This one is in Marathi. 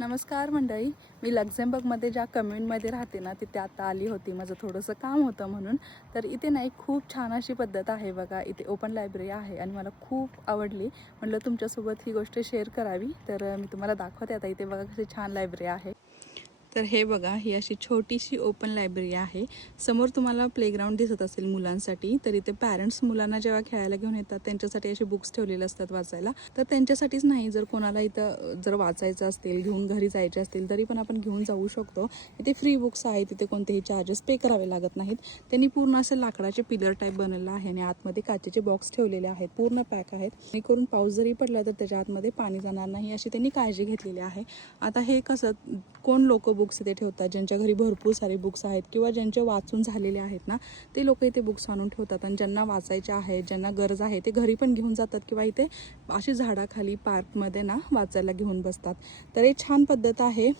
नमस्कार मंडळी, मी लक्झेंबर्गमध्ये ज्या कम्युनमध्ये राहते ना तिथे आता आली होती. माझं थोडंसं काम होतं म्हणून. तर इथे ना एक खूप छान अशी पद्धत आहे बघा. इथे ओपन लायब्ररी आहे आणि मला खूप आवडली. म्हटलं तुमच्यासोबत ही गोष्ट शेअर करावी. तर मी तुम्हाला दाखवते आता. इथे बघा कशी छान लायब्ररी आहे. तर हे बघा, ही अशी छोटीशी ओपन लायब्ररी आहे. समोर तुम्हाला प्लेग्राऊंड दिसत असेल मुलांसाठी. तर इथे पॅरेंट्स मुलांना जेव्हा खेळायला घेऊन येतात त्यांच्यासाठी असे बुक्स ठेवलेले असतात वाचायला. तर त्यांच्यासाठीच नाही, जर कोणाला इथं जर वाचायचं असतील, घेऊन घरी जायचे असतील तरी पण आपण घेऊन जाऊ शकतो. इथे फ्री बुक्स आहेत. तिथे कोणतेही चार्जेस पे करावे लागत नाहीत. त्यांनी पूर्ण असं लाकडाचे पिलर टाईप बनवलं आहे आणि आतमध्ये काचेचे बॉक्स ठेवलेले आहेत. पूर्ण पॅक आहेत. आणि करून पाऊस जरी पडला तर त्याच्या आतमध्ये पाणी जाणार नाही अशी त्यांनी काळजी घेतलेली आहे. आता हे कसं, कोण लोक बुक्स इथे ठेवतात ज्यांच्या घरी भरपूर सारे बुक्स आहेत किंवा ज्यांचे वाचून झालेले आहेत ना, ते लोक इथे बुक्स आणून ठेवतात. आणि ज्यांना वाचायचे आहेत, ज्यांना गरज आहे, ते घरी पण घेऊन जातात किंवा इथे अशी झाडाखाली पार्कमध्ये ना वाचायला घेऊन बसतात. तर हे छान पद्धत आहे.